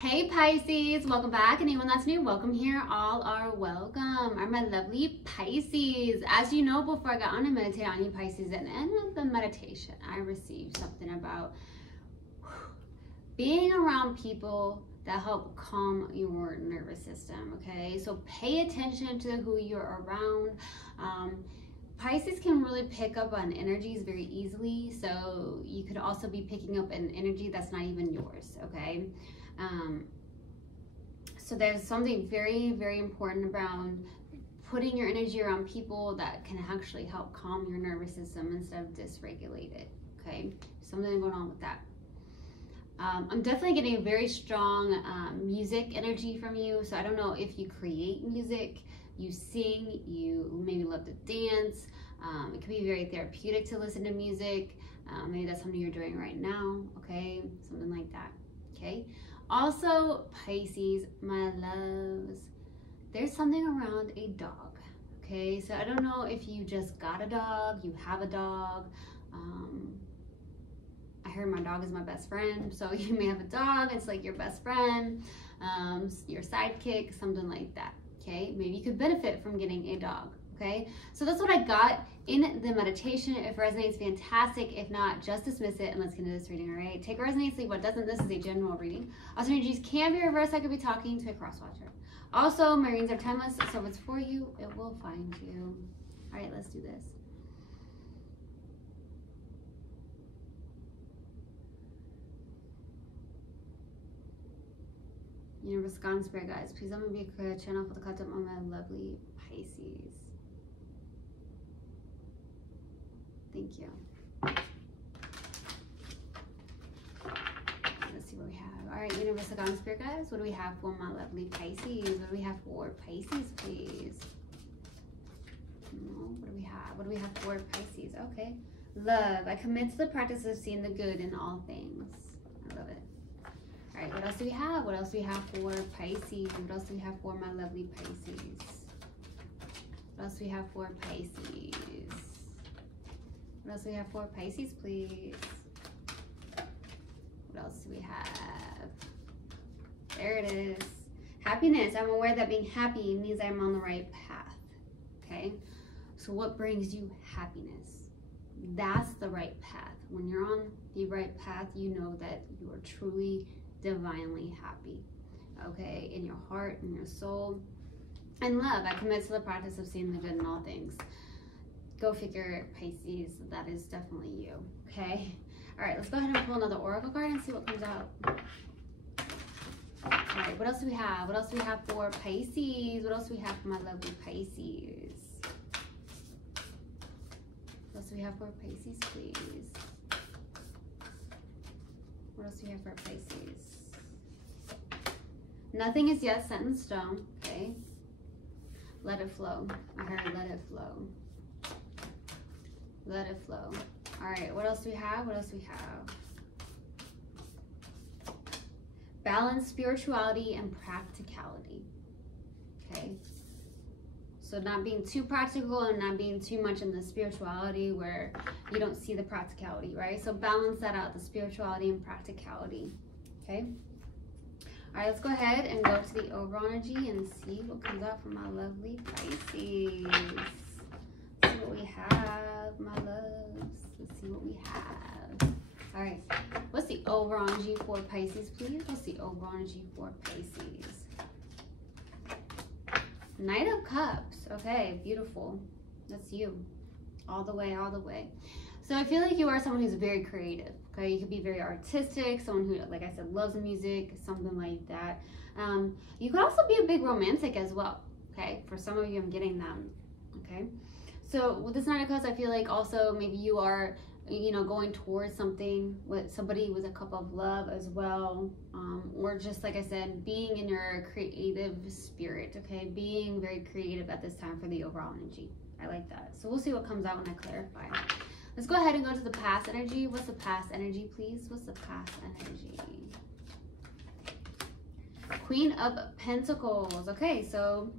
Hey Pisces, welcome back. Anyone that's new, welcome here. All are welcome. Are my lovely Pisces. As you know, before I got on to meditate on you Pisces, at the end of the meditation, I received something about being around people that help calm your nervous system, okay? So pay attention to who you're around. Pisces can really pick up on energies very easily, so you could also be picking up an energy that's not even yours, okay? So there's something very, very important around putting your energy around people that can actually help calm your nervous system instead of dysregulate it, okay? Something going on with that. I'm definitely getting a very strong music energy from you. So I don't know if you create music, you sing, you maybe love to dance. It can be very therapeutic to listen to music. Maybe that's something you're doing right now, okay? Something like that, okay? Also, Pisces, my loves, there's something around a dog, okay? So I don't know if you just got a dog, you have a dog. I heard my dog is my best friend, so you may have a dog, it's like your best friend, your sidekick, something like that, okay? Maybe you could benefit from getting a dog, okay? So that's what I got in the meditation. If it resonates, fantastic. If not, just dismiss it and let's get into this reading, all right? Take what resonates, leave what doesn't. This is a general reading. Also, energies can be reversed. I could be talking to a cross-watcher. Also, my readings are timeless, so if it's for you, it will find you. All right, let's do this. Universe, God, and Spirit guides, please let me be a clear channel for the collective of my lovely Pisces. Thank you. Let's see what we have. All right, Universe, God, and Spirit guides, what do we have for my lovely Pisces? What do we have for Pisces, please? What do we have? What do we have for Pisces? Okay. Love. I commit to the practice of seeing the good in all things. I love it. All right, what else do we have? What else do we have for Pisces? What else do we have for my lovely Pisces? What else do we have for Pisces? What else do we have for Pisces, please? What else do we have? There it is. Happiness. I'm aware that being happy means I'm on the right path, okay? So what brings you happiness? That's the right path. When you're on the right path, you know that you are truly divinely happy, okay, in your heart, in your soul. And love, I commit to the practice of seeing the good in all things. Go figure, Pisces, that is definitely you, okay? All right, let's go ahead and pull another oracle card and see what comes out. All right, what else do we have? What else do we have for Pisces? What else do we have for my lovely Pisces? What else do we have for Pisces, please? What else do we have for Pisces? Nothing is yet set in stone, okay? Let it flow. I heard let it flow. Let it flow. All right, what else do we have? What else do we have? Balance spirituality and practicality, okay? So not being too practical and not being too much in the spirituality where you don't see the practicality, right? So balance that out, the spirituality and practicality, okay? All right, let's go ahead and go to the overall energy and see what comes out from my lovely Pisces. Let's see what we have, my loves. Let's see what we have. All right, what's the overall energy for Pisces, please? What's the overall energy for Pisces? Knight of Cups. Okay, beautiful. That's you. All the way, all the way. So I feel like you are someone who's very creative, okay? You could be very artistic, someone who, like I said, loves music, something like that. You could also be a big romantic as well, okay? For some of you, I'm getting them, okay? So with this Knight of Cups, I feel like also maybe you are, you know, going towards something with somebody with a cup of love as well, or just like I said, being in your creative spirit, okay? Being very creative at this time for the overall energy. I like that. So we'll see what comes out when I clarify. Let's go ahead and go to the past energy. What's the past energy, please? What's the past energy? Queen of Pentacles. Okay, so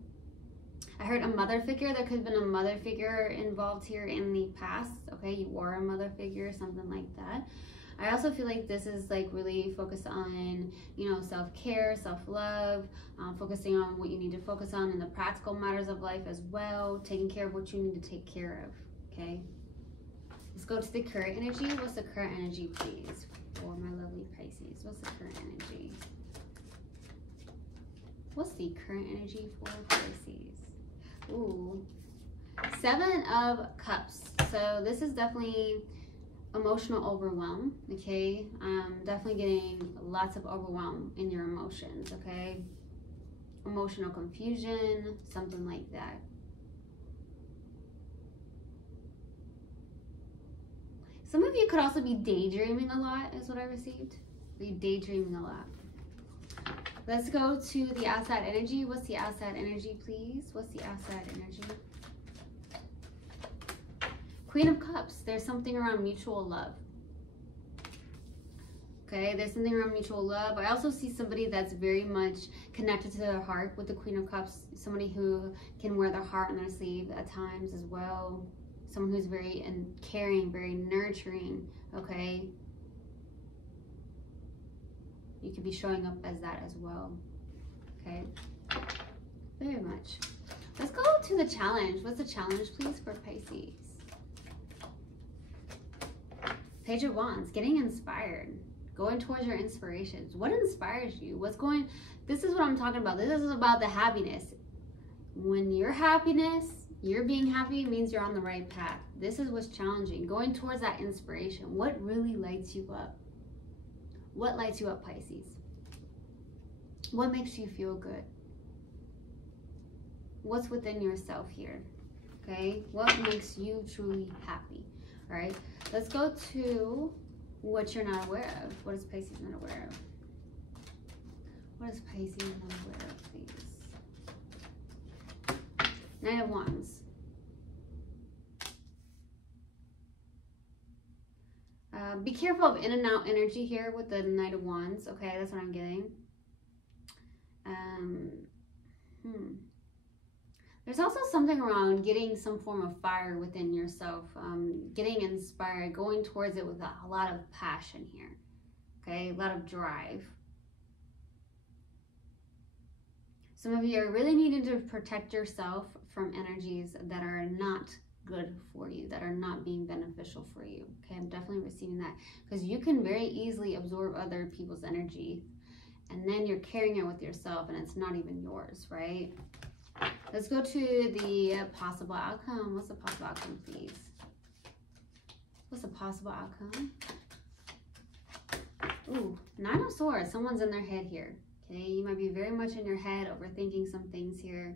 I heard a mother figure. There could have been a mother figure involved here in the past. Okay, you were a mother figure, something like that. I also feel like this is like really focused on, you know, self-care, self-love, focusing on what you need to focus on in the practical matters of life as well, taking care of what you need to take care of, okay? Let's go to the current energy. What's the current energy, please, for my lovely Pisces? What's the current energy? What's the current energy for Pisces? Ooh, 7 of Cups. So this is definitely emotional overwhelm, okay? Definitely getting lots of overwhelm in your emotions, okay? Emotional confusion, something like that. Some of you could also be daydreaming a lot, is what I received. Be daydreaming a lot. Let's go to the outside energy. What's the outside energy, please? What's the outside energy? Queen of Cups. There's something around mutual love. Okay, there's something around mutual love. I also see somebody that's very much connected to their heart with the Queen of Cups. Somebody who can wear their heart on their sleeve at times as well. Someone who's very caring, very nurturing, okay? You could be showing up as that as well, okay? Very much. Let's go to the challenge. What's the challenge, please, for Pisces? Page of Wands, getting inspired, going towards your inspirations. What inspires you? This is what I'm talking about. This is about the happiness. When your happiness, you're being happy, means you're on the right path. This is what's challenging, going towards that inspiration. What really lights you up? What lights you up, Pisces? What makes you feel good? What's within yourself here? Okay, what makes you truly happy? All right, let's go to what you're not aware of. What is Pisces not aware of? What is Pisces not aware of, please? Knight of Wands. Be careful of in and out energy here with the Knight of Wands. Okay, that's what I'm getting. There's also something around getting some form of fire within yourself, getting inspired, going towards it with a lot of passion here. Okay, a lot of drive. Some of you are really needing to protect yourself from energies that are not good for you, that are not being beneficial for you. Okay, I'm definitely receiving that, because you can very easily absorb other people's energy and then you're carrying it with yourself and it's not even yours, right? Let's go to the possible outcome. What's the possible outcome, please? What's the possible outcome? Ooh, 9 of Swords. Someone's in their head here. Okay, you might be very much in your head, overthinking some things here.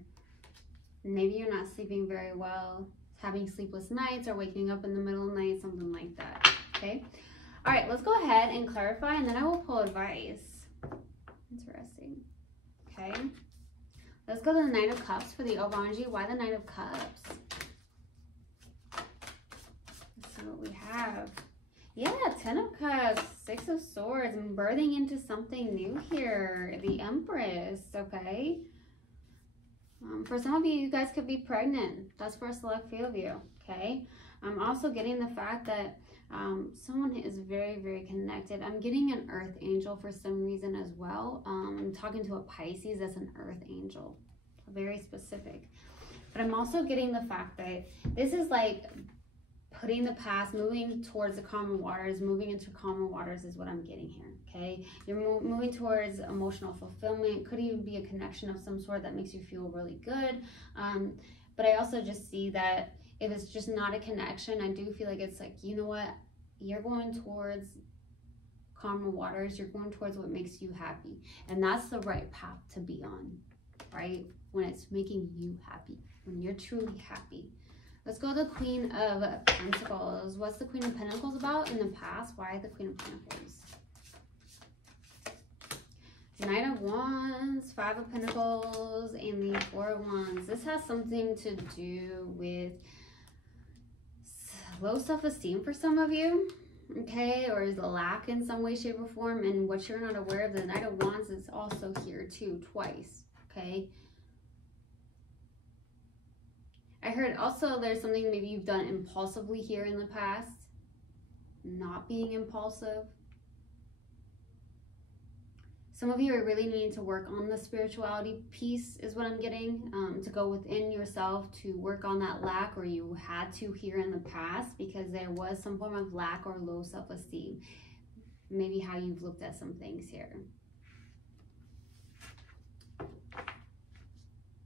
Maybe you're not sleeping very well, having sleepless nights or waking up in the middle of the night, something like that, okay? All right, let's go ahead and clarify, and then I will pull advice. Interesting, okay? Let's go to the Knight of Cups for the overall energy. Why the Knight of Cups? Let's see what we have. Yeah, 10 of Cups, 6 of Swords, and birthing into something new here. The Empress, okay? For some of you, you guys could be pregnant. That's for a select few of you, okay? I'm also getting the fact that someone is very, very connected. I'm getting an earth angel for some reason as well. I'm talking to a Pisces that's an earth angel, very specific. But I'm also getting the fact that this is like putting the past, moving towards the calmer waters, moving into calmer waters is what I'm getting here, okay? You're moving towards emotional fulfillment. Could even be a connection of some sort that makes you feel really good. But I also just see that if it's just not a connection, I do feel like it's like, you know what? You're going towards calmer waters. You're going towards what makes you happy. And that's the right path to be on, right? When it's making you happy, when you're truly happy. Let's go to the Queen of Pentacles. What's the Queen of Pentacles about in the past? Why the Queen of Pentacles? Knight of Wands, 5 of Pentacles, and the 4 of Wands. This has something to do with low self-esteem for some of you, okay? Or is a lack in some way, shape, or form. And what you're not aware of, the Knight of Wands is also here too, twice, okay? I heard also there's something maybe you've done impulsively here in the past. not being impulsive. Some of you are really needing to work on the spirituality piece is what I'm getting, to go within yourself to work on that lack, or you had to here in the past because there was some form of lack or low self-esteem. Maybe how you've looked at some things here.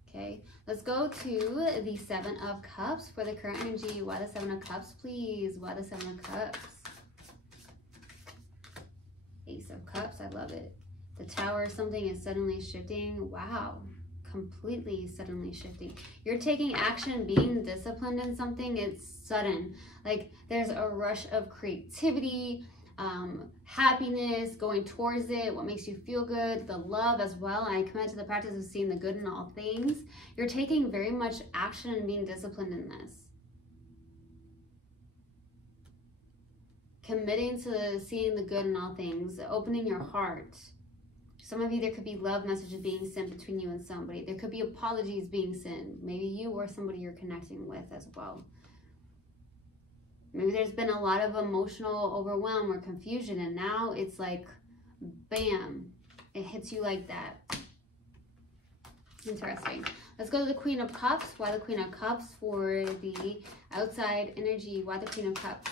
Okay, let's go to the Seven of Cups for the current energy. Why the Seven of Cups, please? Why the Seven of Cups? Ace of Cups, I love it. The Tower, something is suddenly shifting. Wow, completely suddenly shifting. You're taking action, being disciplined in something. It's sudden. Like there's a rush of creativity, happiness, going towards it, what makes you feel good, the love as well. And I commit to the practice of seeing the good in all things. You're taking very much action and being disciplined in this. Committing to seeing the good in all things, opening your heart. Some of you, there could be love messages being sent between you and somebody. There could be apologies being sent. Maybe you or somebody you're connecting with as well. Maybe there's been a lot of emotional overwhelm or confusion, and now it's like, bam, it hits you like that. Interesting. Let's go to the Queen of Cups. Why the Queen of Cups for the outside energy? Why the Queen of Cups?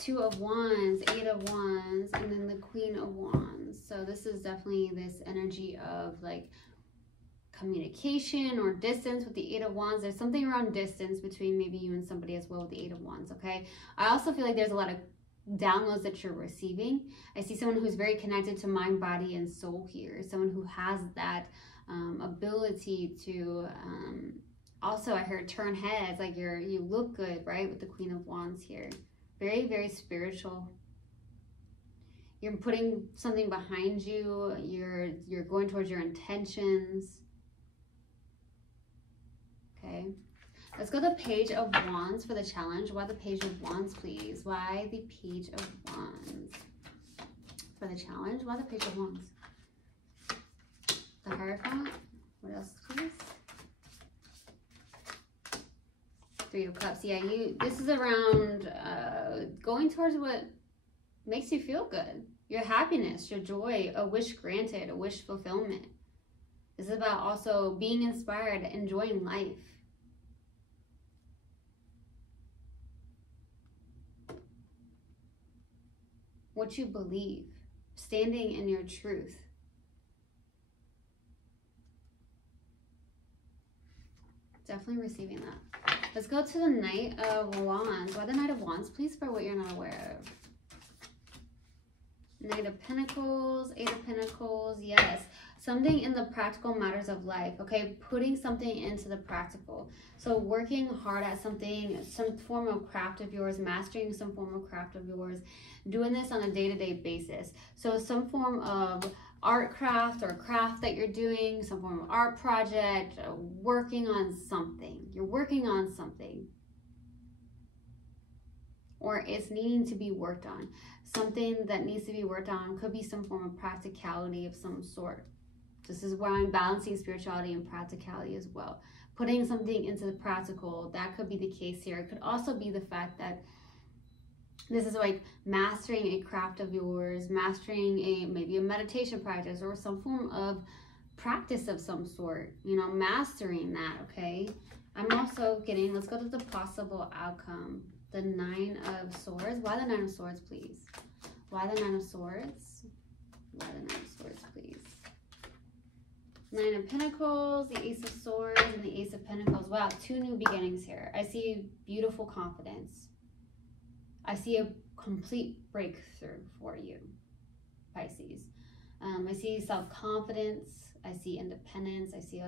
Two of Wands, Eight of Wands, and then the Queen of Wands. So this is definitely this energy of like communication or distance with the Eight of Wands. There's something around distance between maybe you and somebody as well with the Eight of Wands, okay? I also feel like there's a lot of downloads that you're receiving. I see someone who's very connected to mind, body, and soul here. Someone who has that ability to, also I heard turn heads, like you look good, right? With the Queen of Wands here. Very, very spiritual. You're putting something behind you. You're going towards your intentions. Okay. Let's go to the Page of Wands for the challenge. Why the Page of Wands, please? Why the Page of Wands for the challenge? Why the Page of Wands? The Hierophant. What else, please? Three of Cups. Yeah, this is around going towards what makes you feel good. Your happiness, your joy, a wish granted, a wish fulfillment. This is about also being inspired, enjoying life. What you believe, standing in your truth. Definitely receiving that. Let's go to the Knight of Wands. Why the Knight of Wands, please, for what you're not aware of? Knight of Pentacles, Eight of Pentacles, yes. Something in the practical matters of life, okay? Putting something into the practical. So working hard at something, some form of craft of yours, mastering some form of craft of yours, doing this on a day-to-day basis. So some form of art craft or craft that you're doing, some form of art project, working on something. You're working on something. Or it's needing to be worked on. Something that needs to be worked on could be some form of practicality of some sort. This is where I'm balancing spirituality and practicality as well. Putting something into the practical, that could be the case here. It could also be the fact that this is like mastering a craft of yours, mastering maybe a meditation practice or some form of practice of some sort, you know, mastering that, okay? I'm also getting, let's go to the possible outcome. The Nine of Swords. Why the Nine of Swords, please? Why the Nine of Swords? Why the Nine of Swords, please? Nine of Pentacles, the Ace of Swords, and the Ace of Pentacles. Wow, two new beginnings here. I see beautiful confidence. I see a complete breakthrough for you, Pisces. I see self-confidence. I see independence. I see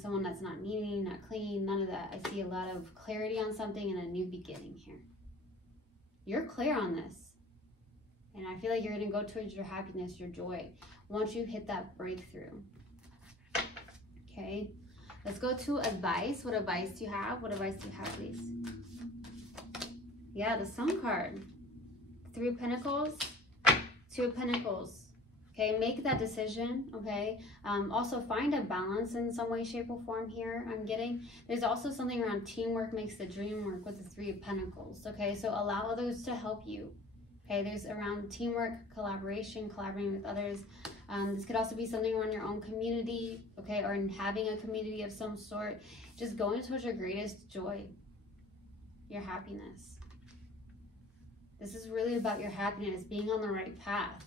someone that's not needy, not clingy, none of that. I see a lot of clarity on something and a new beginning here. You're clear on this. And I feel like you're going to go towards your happiness, your joy, once you hit that breakthrough. Okay. Let's go to advice. What advice do you have? What advice do you have, please? Yeah, the Sun card. Three of Pentacles, Two of Pentacles. Okay, make that decision, okay? Also, find a balance in some way, shape, or form here, I'm getting. There's also something around teamwork makes the dream work with the Three of Pentacles, okay? So allow others to help you, okay? There's around teamwork, collaboration, collaborating with others. This could also be something around your own community, okay? Or in having a community of some sort. Just going towards your greatest joy, your happiness. This is really about your happiness, being on the right path.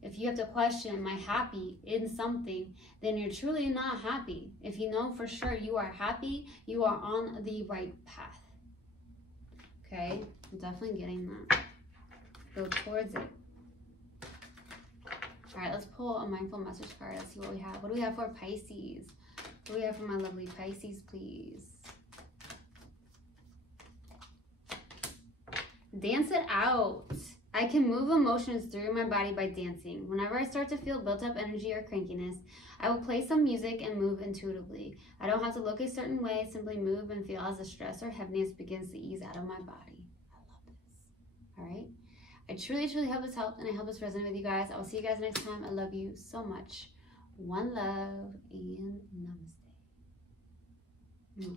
If you have to question, am I happy in something, then you're truly not happy. If you know for sure you are happy, you are on the right path. Okay, I'm definitely getting that. Go towards it. All right, let's pull a mindful message card. Let's see what we have. What do we have for Pisces? What do we have for my lovely Pisces, please? Dance it out. I can move emotions through my body by dancing. Whenever I start to feel built up energy or crankiness, I will play some music and move intuitively. I don't have to look a certain way, simply move and feel as the stress or heaviness begins to ease out of my body. I love this. All right. I truly, truly hope this helped, and I hope this resonated with you guys. I will see you guys next time. I love you so much. One love and namaste.